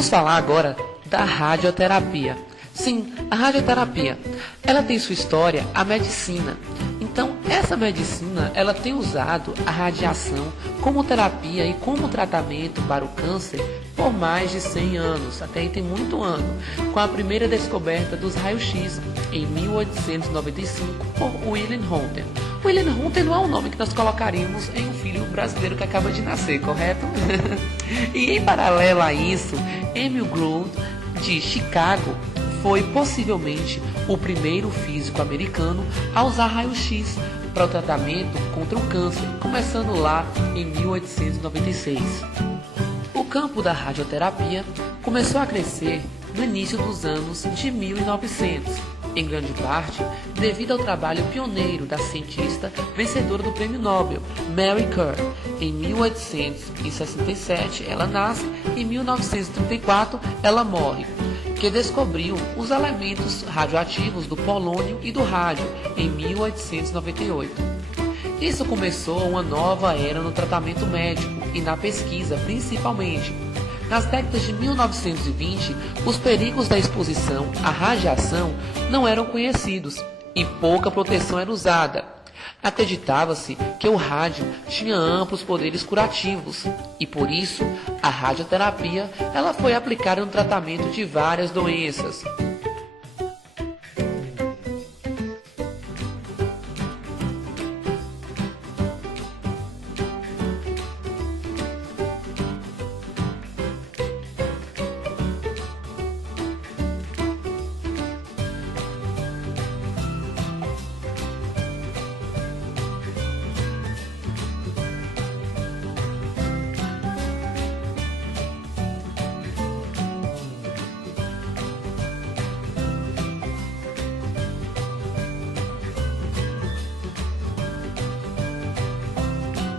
Vamos falar agora da radioterapia. Sim, a radioterapia, ela tem sua história, a medicina. Então, essa medicina, ela tem usado a radiação como terapia e como tratamento para o câncer por mais de 100 anos, até aí tem muito ano, com a primeira descoberta dos raios-x em 1895 por Wilhelm Röntgen. Wilhelm Röntgen não é um nome que nós colocaríamos em um filho brasileiro que acaba de nascer, correto? E em paralelo a isso, Emil Gould, de Chicago, foi possivelmente o primeiro físico americano a usar raio-x para o tratamento contra o câncer, começando lá em 1896. O campo da radioterapia começou a crescer no início dos anos de 1900, em grande parte devido ao trabalho pioneiro da cientista vencedora do Prêmio Nobel, Marie Curie. Em 1867 ela nasce, em 1934 ela morre, que descobriu os elementos radioativos do polônio e do rádio em 1898. Isso começou uma nova era no tratamento médico e na pesquisa, principalmente. Nas décadas de 1920, os perigos da exposição à radiação não eram conhecidos e pouca proteção era usada. Acreditava-se que o rádio tinha amplos poderes curativos e, por isso, a radioterapia ela foi aplicada no tratamento de várias doenças.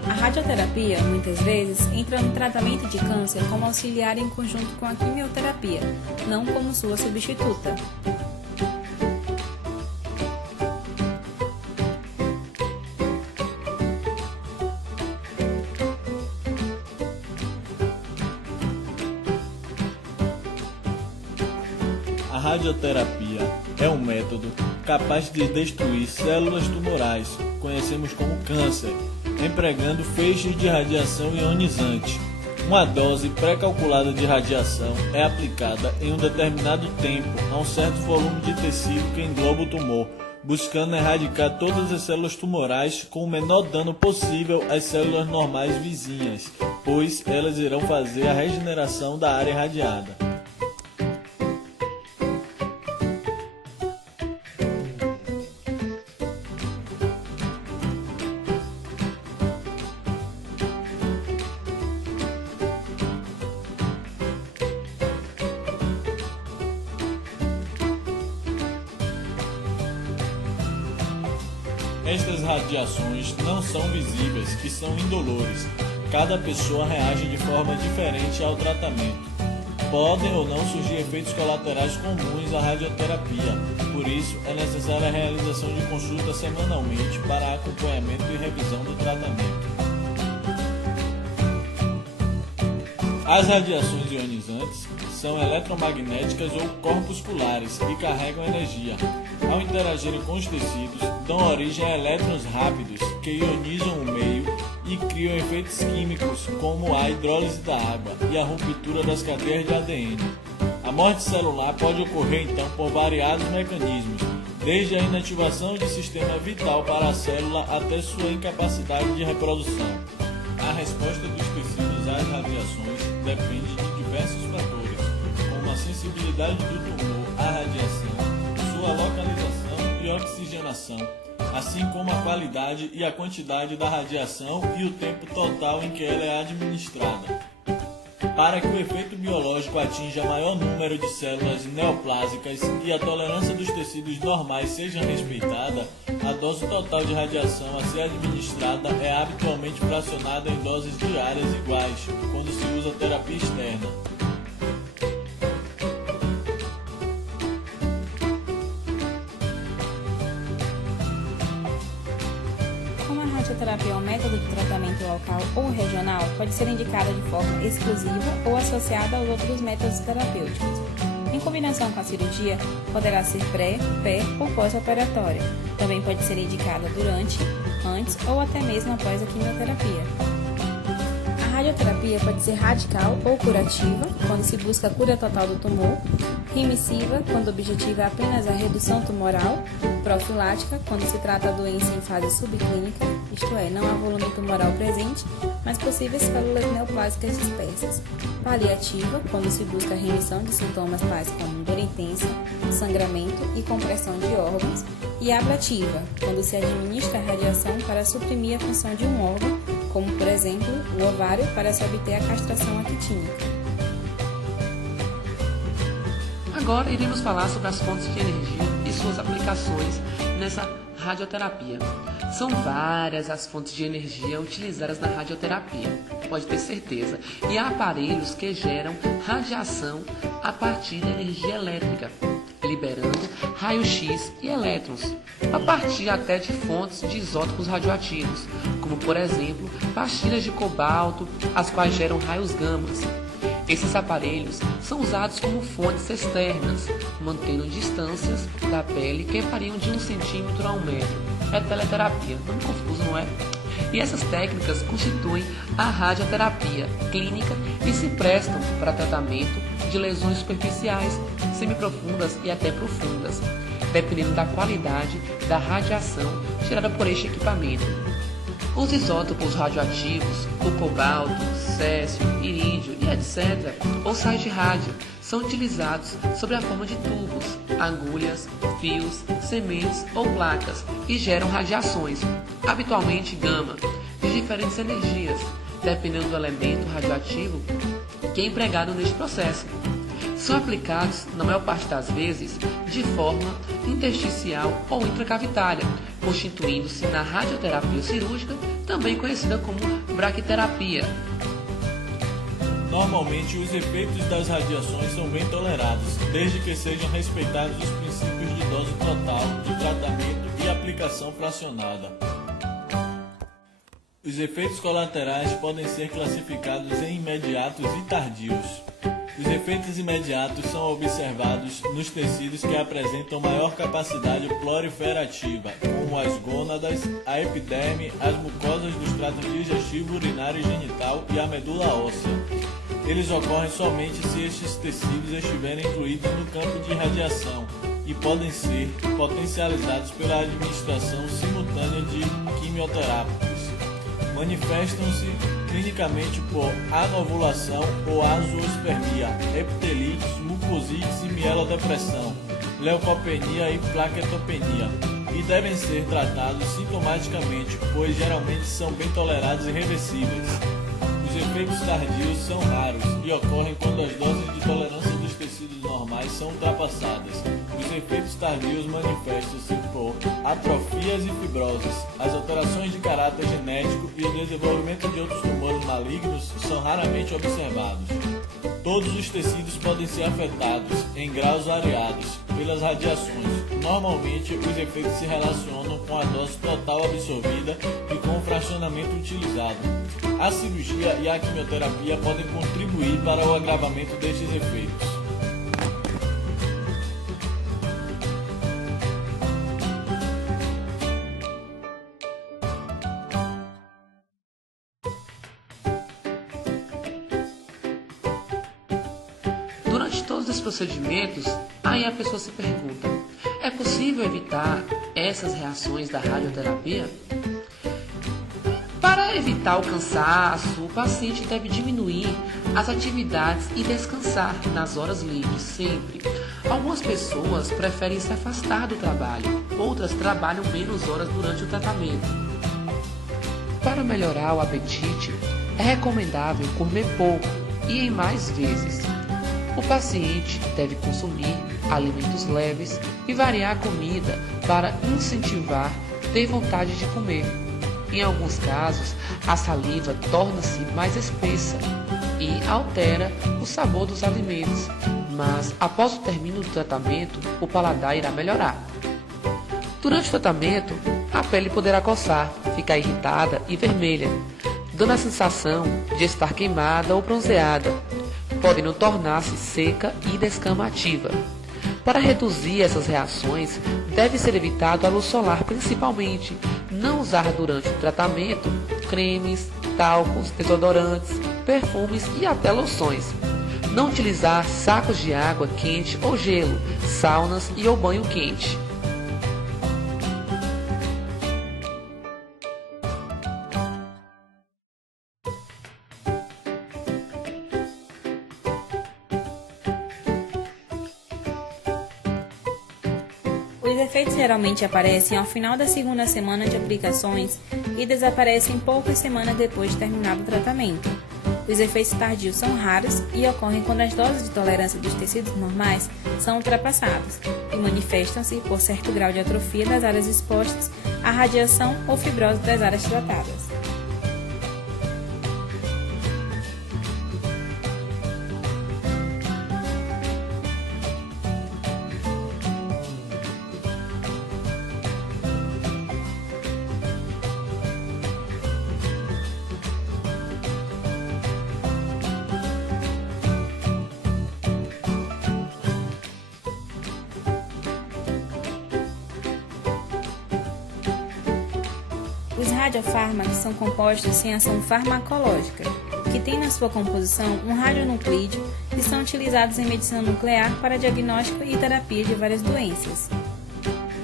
A radioterapia, muitas vezes, entra no tratamento de câncer como auxiliar em conjunto com a quimioterapia, não como sua substituta. A radioterapia é um método capaz de destruir células tumorais, conhecemos como câncer, empregando feixes de radiação ionizante. Uma dose pré-calculada de radiação é aplicada em um determinado tempo a um certo volume de tecido que engloba o tumor, buscando erradicar todas as células tumorais com o menor dano possível às células normais vizinhas, pois elas irão fazer a regeneração da área irradiada. Estas radiações não são visíveis e são indolores. Cada pessoa reage de forma diferente ao tratamento. Podem ou não surgir efeitos colaterais comuns à radioterapia. Por isso, é necessária a realização de consulta semanalmente para acompanhamento e revisão do tratamento. As radiações ionizantes são eletromagnéticas ou corpusculares e carregam energia. Ao interagirem com os tecidos, dão origem a elétrons rápidos que ionizam o meio e criam efeitos químicos como a hidrólise da água e a ruptura das cadeias de ADN. A morte celular pode ocorrer então por variados mecanismos, desde a inativação de sistema vital para a célula até sua incapacidade de reprodução. A resposta dos tecidos às radiações depende de diversos fatores, como a sensibilidade do tumor à radiação, sua localização e oxigenação, assim como a qualidade e a quantidade da radiação e o tempo total em que ela é administrada. Para que o efeito biológico atinja maior número de células neoplásicas e a tolerância dos tecidos normais seja respeitada, a dose total de radiação a ser administrada é habitualmente fracionada em doses diárias iguais, quando se usa terapia externa. Como a radioterapia é um método de tratamento local ou regional, pode ser indicada de forma exclusiva ou associada aos outros métodos terapêuticos. Em combinação com a cirurgia, poderá ser pré, ou pós-operatória. Também pode ser indicada durante, antes ou até mesmo após a quimioterapia. A radioterapia pode ser radical ou curativa, quando se busca a cura total do tumor, remissiva, quando o objetivo é apenas a redução tumoral, profilática, quando se trata da doença em fase subclínica, isto é, não há volume tumoral presente, mas possíveis células neoplásicas dispersas, paliativa, quando se busca a remissão de sintomas tais como dor intensa, sangramento e compressão de órgãos, e ablativa, quando se administra a radiação para suprimir a função de um órgão, como por exemplo o ovário, para se obter a castração actínica. Agora iremos falar sobre as fontes de energia e suas aplicações nessa radioterapia. São várias as fontes de energia utilizadas na radioterapia, pode ter certeza, e há aparelhos que geram radiação a partir da energia elétrica, liberando raio-x e elétrons, a partir até de fontes de isótopos radioativos, como por exemplo pastilhas de cobalto, as quais geram raios gamas. Esses aparelhos são usados como fontes externas, mantendo distâncias da pele que variam de 1 centímetro a 1 metro. É teleterapia, nome confuso, não é? E essas técnicas constituem a radioterapia clínica e se prestam para tratamento de lesões superficiais, semiprofundas e até profundas, dependendo da qualidade da radiação gerada por este equipamento. Os isótopos radioativos, o cobalto, césio, irídio e etc., ou sais de rádio, são utilizados sob a forma de tubos, agulhas, fios, sementes ou placas e geram radiações, habitualmente gama, de diferentes energias, dependendo do elemento radioativo que é empregado neste processo. São aplicados, na maior parte das vezes, de forma intersticial ou intracavitária, constituindo-se na radioterapia cirúrgica, também conhecida como braquiterapia. Normalmente, os efeitos das radiações são bem tolerados, desde que sejam respeitados os princípios de dose total, de tratamento e aplicação fracionada. Os efeitos colaterais podem ser classificados em imediatos e tardios. Os efeitos imediatos são observados nos tecidos que apresentam maior capacidade proliferativa, como as gônadas, a epiderme, as mucosas dos tratos digestivo, urinário e genital e a medula óssea. Eles ocorrem somente se estes tecidos estiverem incluídos no campo de radiação e podem ser potencializados pela administração simultânea de quimioterápicos. Manifestam-se clinicamente por anovulação ou azoospermia, epitelites, mucosites e mielodepressão, leucopenia e plaquetopenia, e devem ser tratados sintomaticamente, pois geralmente são bem tolerados e reversíveis. Os efeitos tardios são raros e ocorrem quando as doses de tolerância dos tecidos normais são ultrapassadas. Os efeitos tardios manifestam-se por atrofias e fibroses. As alterações de caráter genético e o desenvolvimento de outros tumores malignos são raramente observados. Todos os tecidos podem ser afetados, em graus variados, pelas radiações. Normalmente, os efeitos se relacionam com a dose total absorvida e com o fracionamento utilizado. A cirurgia e a quimioterapia podem contribuir para o agravamento destes efeitos. Durante todos esses procedimentos, aí a pessoa se pergunta: é possível evitar essas reações da radioterapia? Para evitar o cansaço, o paciente deve diminuir as atividades e descansar nas horas livres, sempre. Algumas pessoas preferem se afastar do trabalho, outras trabalham menos horas durante o tratamento. Para melhorar o apetite, é recomendável comer pouco e em mais vezes. O paciente deve consumir alimentos leves e variar a comida para incentivar ter vontade de comer. Em alguns casos, a saliva torna-se mais espessa e altera o sabor dos alimentos, mas após o término do tratamento, o paladar irá melhorar. Durante o tratamento, a pele poderá coçar, ficar irritada e vermelha, dando a sensação de estar queimada ou bronzeada, podendo tornar-se seca e descamativa. Para reduzir essas reações, deve ser evitado a luz solar principalmente, não usar durante o tratamento cremes, talcos, desodorantes, perfumes e até loções. Não utilizar sacos de água quente ou gelo, saunas e ou banho quente. Os efeitos geralmente aparecem ao final da segunda semana de aplicações e desaparecem poucas semanas depois de terminado o tratamento. Os efeitos tardios são raros e ocorrem quando as doses de tolerância dos tecidos normais são ultrapassadas e manifestam-se por certo grau de atrofia das áreas expostas à radiação ou fibrose das áreas tratadas. Os radiofármacos são compostos sem ação farmacológica, que têm na sua composição um radionuclídeo e são utilizados em medicina nuclear para diagnóstico e terapia de várias doenças.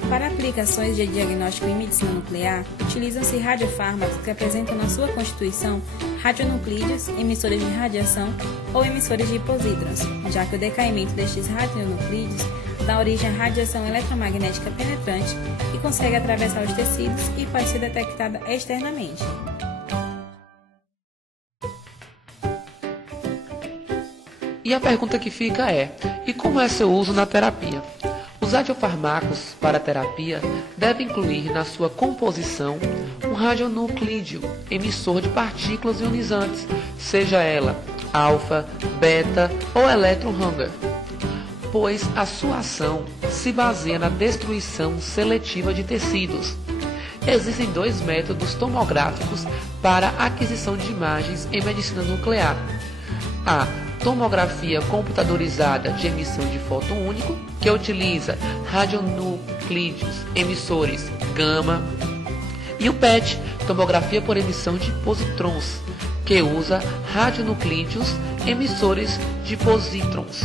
Para aplicações de diagnóstico em medicina nuclear, utilizam-se radiofármacos que apresentam na sua constituição radionuclídeos, emissores de radiação ou emissores de posítrons, já que o decaimento destes radionuclídeos dá origem à radiação eletromagnética penetrante que consegue atravessar os tecidos e pode ser detectada externamente. E a pergunta que fica é: e como é seu uso na terapia? Os radiofarmacos para a terapia devem incluir na sua composição um radionuclídeo, emissor de partículas ionizantes, seja ela alfa, beta ou elétron Ranger, pois a sua ação se baseia na destruição seletiva de tecidos. Existem dois métodos tomográficos para a aquisição de imagens em medicina nuclear: a tomografia computadorizada de emissão de fóton único, que utiliza radionuclídeos emissores gama, e o PET, tomografia por emissão de positrons, que usa radionuclídeos emissores de positrons.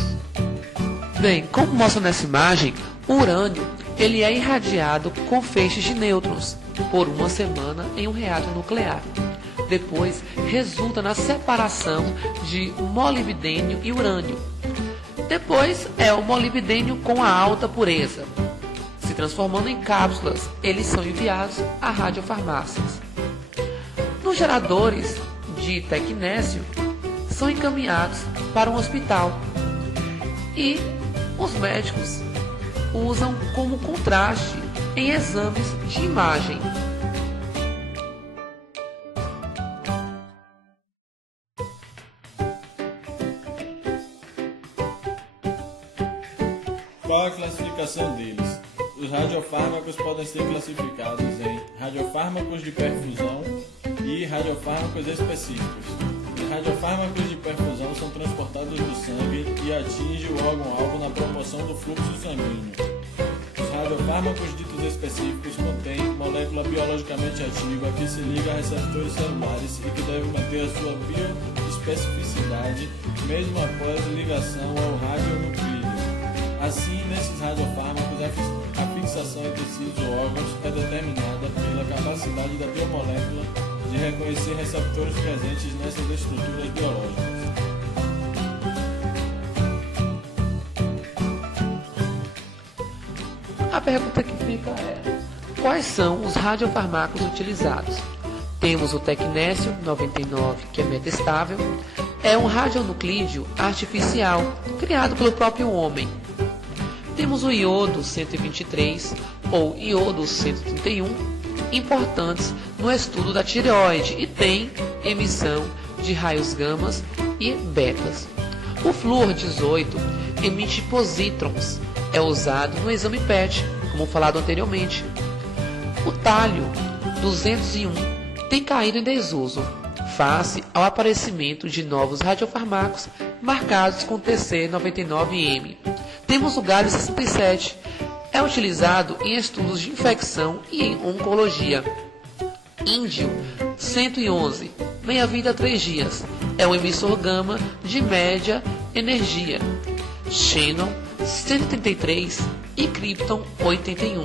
Bem, como mostra nessa imagem, o urânio ele é irradiado com feixes de nêutrons por uma semana em um reator nuclear. Depois resulta na separação de molibdênio e urânio. Depois é o molibdênio com a alta pureza. Se transformando em cápsulas, eles são enviados a radiofarmácias. Nos geradores de tecnécio, são encaminhados para um hospital. E os médicos usam como contraste em exames de imagem. Qual a classificação deles? Os radiofármacos podem ser classificados em radiofármacos de perfusão e radiofármacos específicos. Os radiofármacos de perfusão são transportados do sangue e atingem o órgão-alvo na promoção do fluxo sanguíneo. Os radiofármacos ditos específicos contêm molécula biologicamente ativa que se liga a receptores celulares e que deve manter a sua bioespecificidade mesmo após ligação ao radionuclídeo. Assim, nesses radiofármacos, a fixação em tecidos ou órgãos é determinada pela capacidade da biomolécula de reconhecer receptores presentes nessas estruturas biológicas. A pergunta que fica é: quais são os radiofarmacos utilizados? Temos o tecnécio 99, que é metastável, é um radionuclídeo artificial criado pelo próprio homem. Temos o iodo 123 ou iodo 131, importantes no estudo da tireoide e tem emissão de raios gamas e betas. O flúor 18 emite positrons, é usado no exame PET, como falado anteriormente. O talho 201 tem caído em desuso, face ao aparecimento de novos radiofármacos marcados com TC99M. Temos o galho 67, é utilizado em estudos de infecção e em oncologia. Índio 111, meia-vida 3 dias, é um emissor gama de média energia. Xenon 133 e Krypton 81,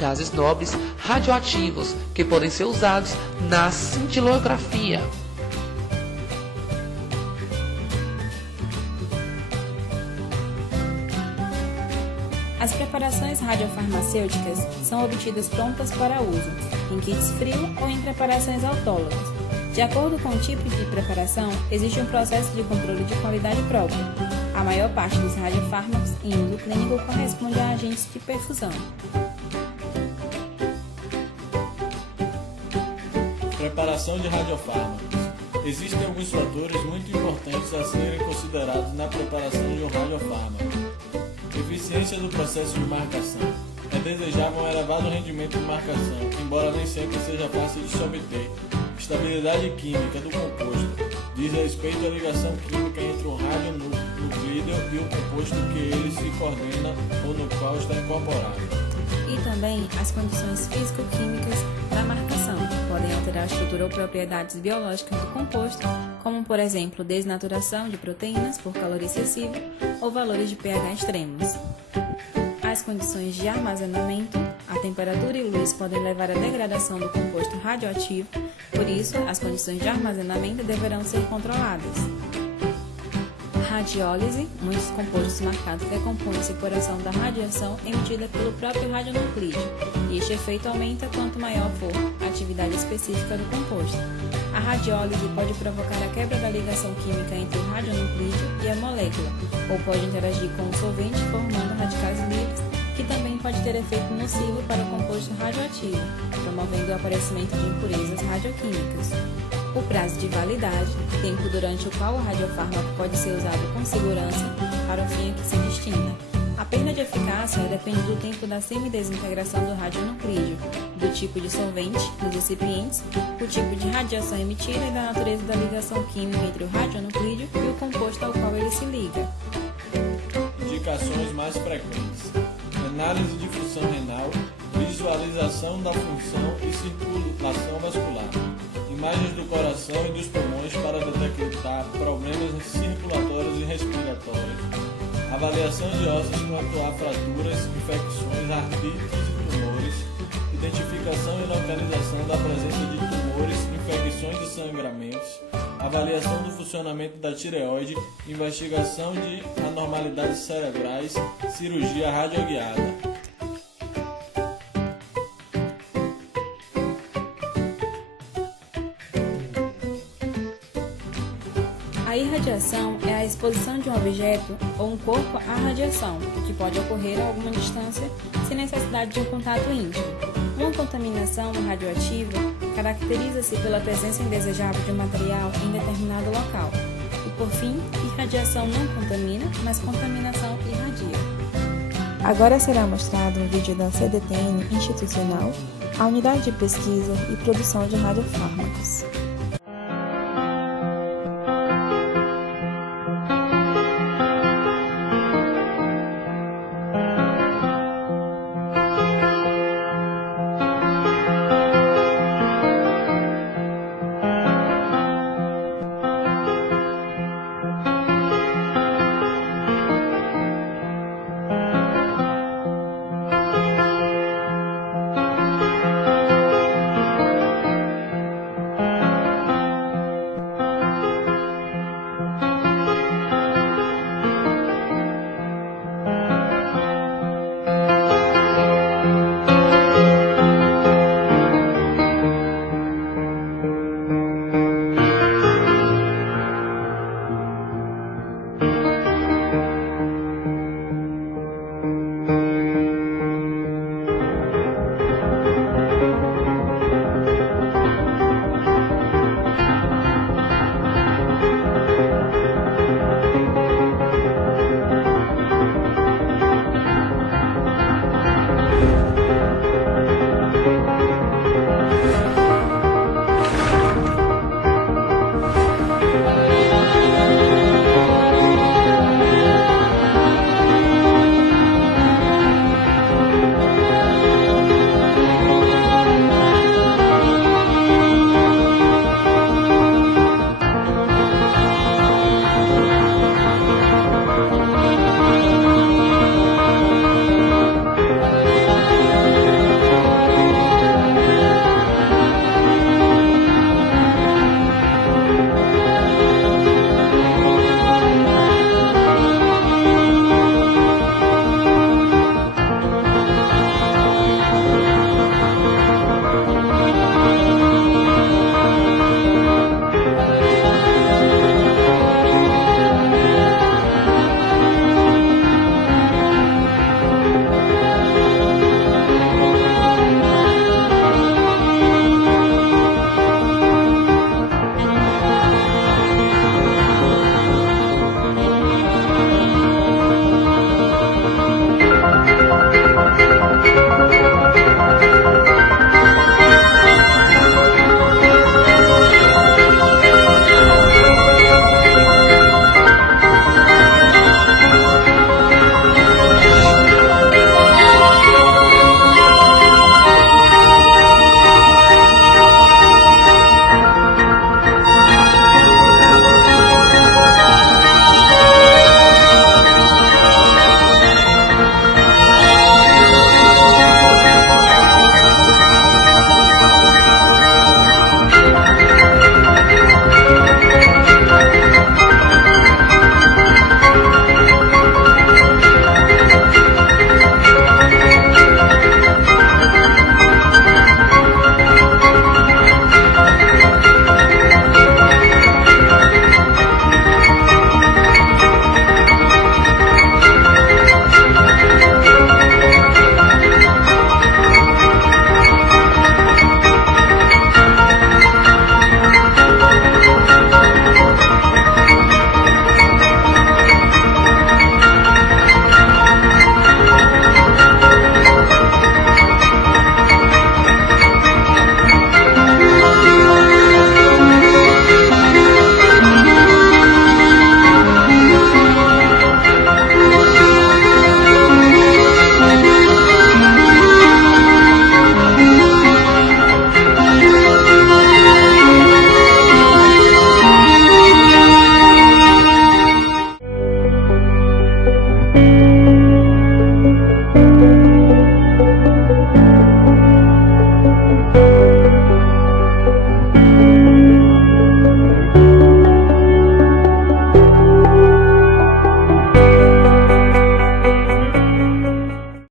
gases nobres radioativos que podem ser usados na cintilografia. As preparações radiofarmacêuticas são obtidas prontas para uso, em kits frio ou em preparações autólogas. De acordo com o tipo de preparação, existe um processo de controle de qualidade próprio. A maior parte dos radiofármacos em uso clínico corresponde a agentes de perfusão. Preparação de radiofármacos. Existem alguns fatores muito importantes a serem considerados na preparação de um radiofármaco. Eficiência do processo de marcação. É desejável um elevado rendimento de marcação, embora nem sempre seja fácil de se obter. Estabilidade química do composto. Diz respeito à ligação química entre o radionuclídeo e o composto que ele se coordena ou no qual está incorporado. E também as condições físico-químicas da marcação, que podem alterar a estrutura ou propriedades biológicas do composto, como por exemplo desnaturação de proteínas por calor excessivo ou valores de pH extremos. As condições de armazenamento, a temperatura e luz podem levar à degradação do composto radioativo, por isso as condições de armazenamento deverão ser controladas. Radiólise, muitos compostos marcados decompõem-se por ação da radiação emitida pelo próprio radionuclídeo, e este efeito aumenta quanto maior for a atividade específica do composto. A radiólise pode provocar a quebra da ligação química entre o radionuclídeo e a molécula, ou pode interagir com o solvente formando radicais livres, que também pode ter efeito nocivo para o composto radioativo, promovendo o aparecimento de impurezas radioquímicas. O prazo de validade, tempo durante o qual o radiofármaco pode ser usado com segurança para o fim a que se destina. A perda de eficácia depende do tempo da semidesintegração do radionuclídeo, do tipo de solvente, dos recipientes, o tipo de radiação emitida e da natureza da ligação química entre o radionuclídeo e o composto ao qual ele se liga. Indicações mais frequentes: análise de função renal, visualização da função e circulação vascular, imagens do coração e dos pulmões para detectar problemas circulatórios e respiratórios, avaliação de ossos quanto a fraturas, infecções, artrites e tumores, identificação e localização da presença de tumores, infecções e sangramentos, avaliação do funcionamento da tireoide, investigação de anormalidades cerebrais, cirurgia radioguiada. A irradiação é a exposição de um objeto ou um corpo à radiação, o que pode ocorrer a alguma distância sem necessidade de um contato íntimo. Uma contaminação radioativa caracteriza-se pela presença indesejável de um material em determinado local. E por fim, irradiação não contamina, mas contaminação irradia. Agora será mostrado um vídeo da CDTN institucional, a Unidade de Pesquisa e Produção de Radiofármacos.